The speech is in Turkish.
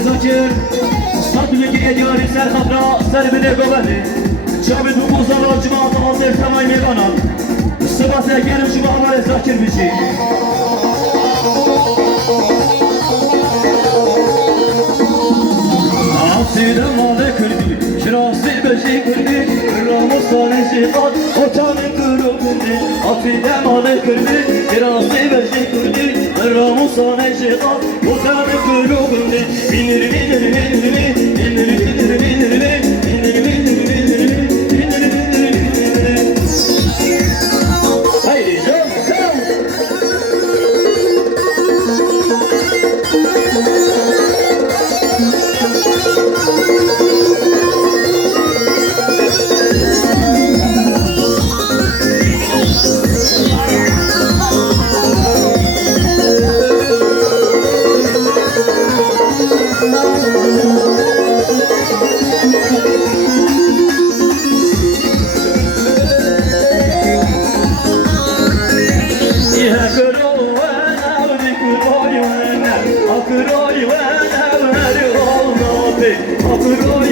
zakir Statülü ki ediyorum ser kapra ser bile gobeli Çabı bu buzala cemaat hazır tamay megana Sıbat ekerim şu bağları zakir biçi Aside malı kırdı Şirası beşi kırdı Ramus tanesi at Otanı kırıldı Aside malı kırdı Şirası beşi kırdı Ramus tanesi at Otanı kırıldı Binir binir binir binir Binir binir binir binir Binir binir binir binir Haydi canım Akroy